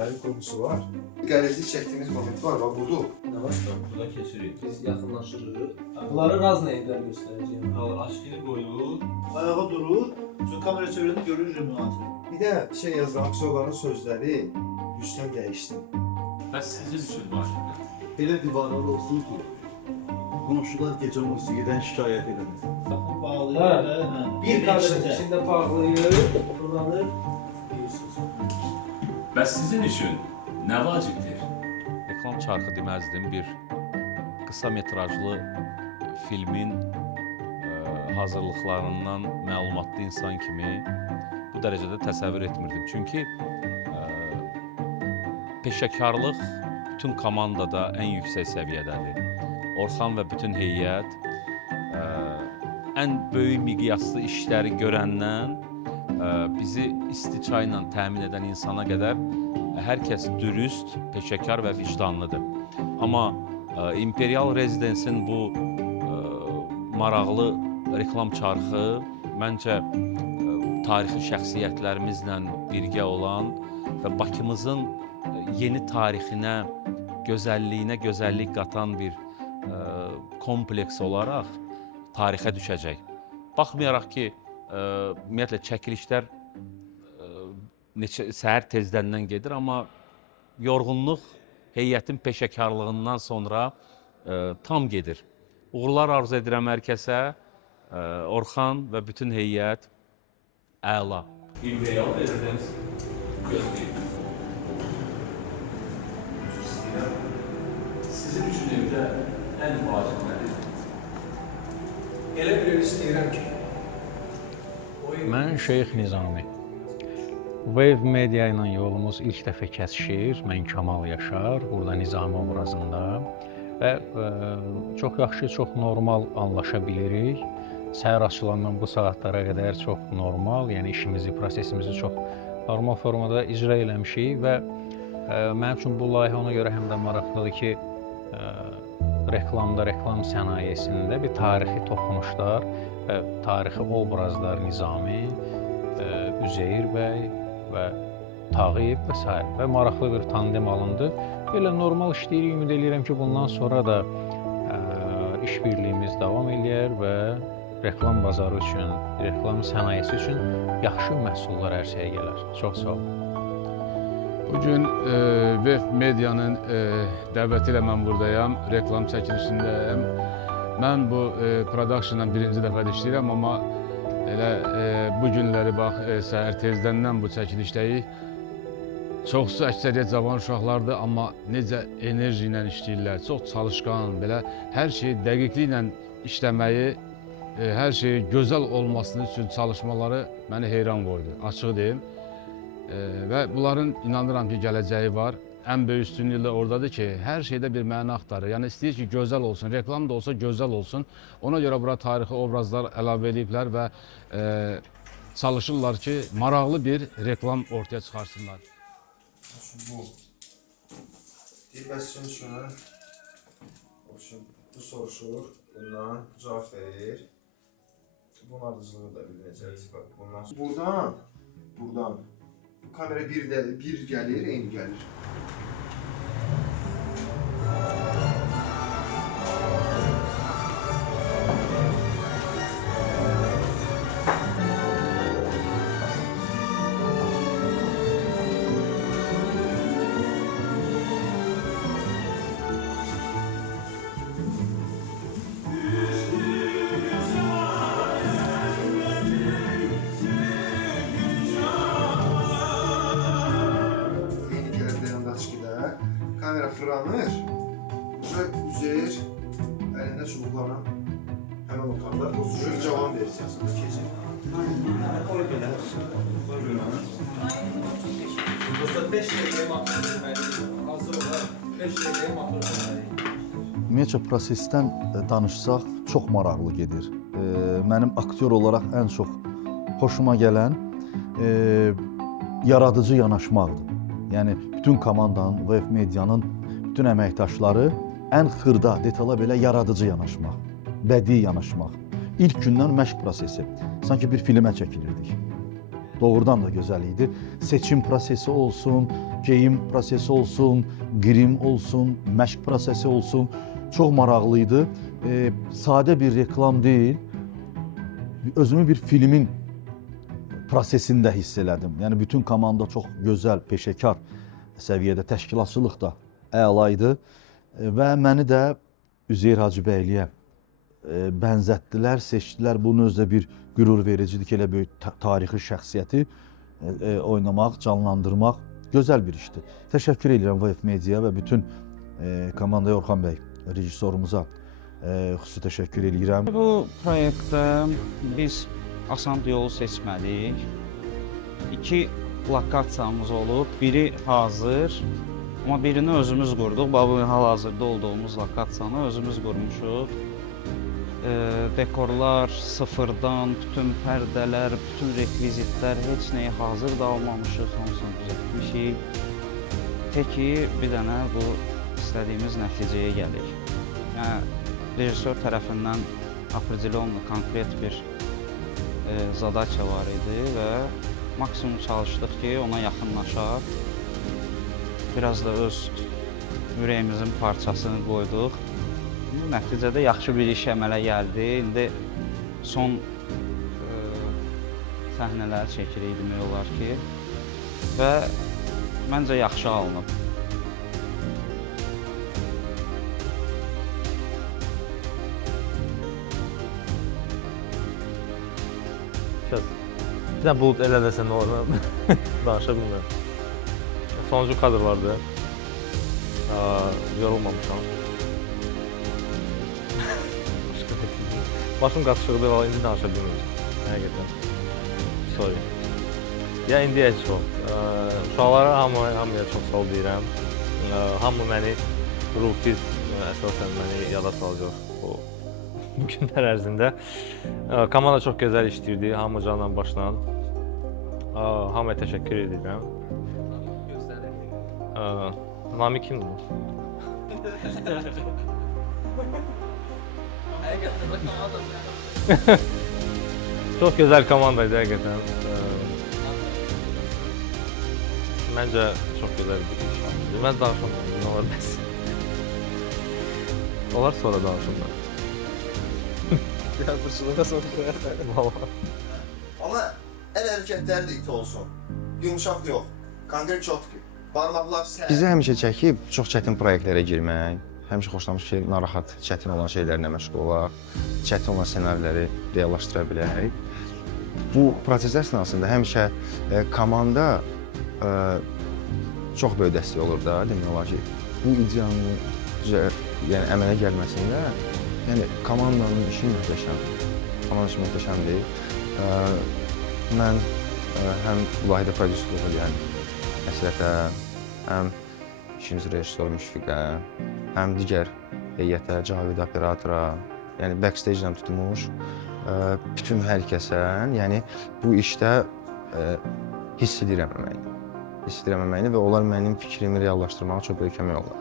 Çəkməli konusu var. Gələcək çəkdiyimiz moment var, bax budur. Nə var? Buradan keçirik. Biz yaxınlaşırıq. Bunları raz neydən göstərəcəyim? Aşkını qoyur. Ayağa durur, sonra kamera çevirəndə görür münasib. Bir də şey yazılan aktyorların sözləri üstdən dəyişsin. Bəs sizin üçün vacibdir. Elə divanlar olsun ki, qonşular gecə musiqidən şikayət edəmez. Qapını bağlayır, Hə. elə, Bir kadrın içində bağlayır, fırlanır, bilirsiniz. Bəs sizin üçün nə vacibdir? Reklam çarxı deməzdim, bir qısa metrajlı filmin hazırlıqlarından məlumatlı insan kimi bu dərəcədə təsəvvür etmirdim. Çünki peşəkarlıq bütün komandada ən yüksək səviyyədədir. Orxan və bütün heyət ən böyük miqyaslı işləri görəndən bizi isti çayla təmin edən insana qədər hər kəs dürüst, peşəkar və vicdanlıdır. Amma Imperial Residence-in bu maraqlı reklam çarxı məncə tarixi şəxsiyyətlərimizlə birgə olan və Bakımızın yeni tarixinə, gözəlliyinə gözəllik qatan bir kompleks olaraq tarixə düşəcək. Baxmayaraq ki, ümumiyyətlə çəkilişlər səhər tezdəndən gedir, amma yorğunluq heyətin peşəkarlığından sonra tam gedir. Uğurlar arzu edirəm hər kəsə, Orxan və bütün heyət əla. İmperial Residence gözləyir. Sizin üçün evdə ən vacib nədir? Elə bir ev istəyirəm ki, Mən Şeyx Nizami. Wave Media ilə yolumuz ilk dəfə kəsişir. Mən Kamal Yaşar, burada Nizami obrazında və çox yaxşı, çox normal anlaşa bilirik. Səhər açılandan bu saatlara qədər çox normal, yəni işimizi, prosesimizi çox normal formada icra eləmişik və mənim üçün bu layihə ona görə həm də maraqlıdır ki, reklamda, reklam sənayesində bir tarixi toxunuşlar və tarixi obrazlar Nizami, Üzeyir bəy və Tağıyev və s. və maraqlı bir tandem alındı. Belə normal işləyirik, ümid edirəm ki, bundan sonra da işbirliyimiz davam eləyər və reklam bazarı üçün, reklam sənayesi üçün yaxşı məhsullar ərsəyə gələr. Çox sağ olun. Bugün Wave Media'nın dəvəti ilə mən buradayam, reklam çəkilişindəyəm. Mən bu productionla birinci dəfədə işləyirəm, amma elə bu günləri bax, səhər tezdəndən bu çəkilişdəyik. Çoxsu əksəriyyət cavan uşaqlardır, amma necə enerji ilə işləyirlər, çox çalışqan, belə hər şeyi dəqiqliklə işləməyi, hər şeyi gözəl olmasının üçün çalışmaları məni heyran qoydu, açıq deyim. Və bunların inanıram ki, gələcəyi var. Ən böyük üstünlüyü də oradadır ki, hər şeydə bir məna axtarır. Yəni istəyir ki, gözəl olsun, reklam da olsa gözəl olsun. Ona görə bura tarixi obrazlar əlavə ediblər və çalışırlar ki, maraqlı bir reklam ortaya çıxarsınlar. Bu. Bəs sonra bu soruşur, bundan cavab verir. Bunun ardıcılığı da bilinəcək. Buradan kamera bir gəlir, eyni gəlir. Kamera fırlanır, Üzeyir əlində çubuqlarla həmən otaqda bozuşur, cavan versiyasında keçir. Koy belə. Koy belə. Dostlar 5 dəqiqəyə motor verməliyik. Hazır olaraq 5 dəqiqəyə motor verməliyik. Ümumiyyətcə prosesdən danışsaq çox maraqlı gedir. Mənim aktyor olaraq ən çox xoşuma gələn yaradıcı yanaşmaqdır. Yəni bütün komandanın, Wave Media'nın bütün əməkdaşları ən xırda, detala belə yaradıcı yanaşmaq, bədii yanaşmaq. İlk gündən məşq prosesi. Sanki bir filmə çəkilirdik. doğrudan da gözəl idi. Seçim prosesi olsun, geyim prosesi olsun, qrim olsun, məşq prosesi olsun. Çox maraqlı idi. Sadə bir reklam deyil. Özümü bir filmin prosesində hiss elədim. Yəni bütün komanda çox gözəl, peşəkar səviyyədə, təşkilatçılıq da əla idi və məni də Üzeyir Hacıbəyliyə bənzətdilər, seçdilər. Bunun özü də bir qürur vericidir ki, elə böyük tarixi şəxsiyyəti oynamaq, canlandırmaq gözəl bir işdir. Təşəkkür edirəm VF Media və bütün komandaya, Orxan bəy, rejissorumuza xüsusi təşəkkür edirəm. Bu proyektdə biz asan yolu seçmədik. 2 lokasiyamız olub, biri hazır, amma birini özümüz qurduq. Bu hal-hazırda olduğumuz lokasiyanı özümüz qurmuşuq. Dekorlar sıfırdan, bütün pərdələr, bütün rekvizitlər, heç nəyi hazır da almamışıq, hamısını düzəltmişik. Tək ki, bir dənə bu istədiyimiz nəticəyə gəlir. Yəni, rejissor tərəfindən определенный, konkret bir zadача var idi və maksimum çalışdıq ki, ona yaxınlaşaq. Biraz da öz ürəyimizin parçasını qoyduq. Nəticədə yaxşı bir iş əmələ gəldi. İndi son səhnələri çəkirik demək olar ki və məncə yaxşı alınıb. Bir dənə bulud elə desən nə olur, mən danışa bilmirəm. Sonuncu kadrlardır. Yorulmamışam. Başım qatışıqdır, indi danışa bilmirəm. Həqiqətən. Sorry. Ya indiyə heç yox. Uşaqlara hamıya çox sağ ol deyirəm. Hamı məni ruhiz, əsasən məni yada salacaq bu günlər ərzində. Komanda çox gözəl işləyirdi, hamı canla başla. Hamıya təşəkkür edirəm. Nami kimdir? Çox gözəl komandaydı həqiqətən. Məncə çox gözəl bir iş alındı. Mən danışamam, nə olar bəs. Olar sonra danışım mən. Biraz fırçılığa sonra. Ama el hərəkətləri də it olsun. Yumuşaq yox, konkret çotki. Barmaqlar sərt. Bizə həmişə çəkib çox çətin proyektlərə girmək, həmişə xoşlamış ki, narahat, çətin olan şeylərlə məşğul olaq, çətin olan ssenariləri reallaşdıra bilək. Bu proses əsnasında həmişə komanda çox böyük dəstək olur da, demək olar ki, bu ideyanın əmələ gəlməsində komandanın işi möhtəşəmdir. Komanda işi möhtəşəmdir. Mən həm layihədə prodüserluq edən Əsrətə, həm işimiz rejissoru Müşfiqə, həm digər heyətə, Cavid operatora, yəni backstage-dən tutmuş bütün hər kəsə, yəni bu işdə hiss edirəm əməyini və onlar mənim fikrimi reallaşdırmağa çox böyük kömək olur.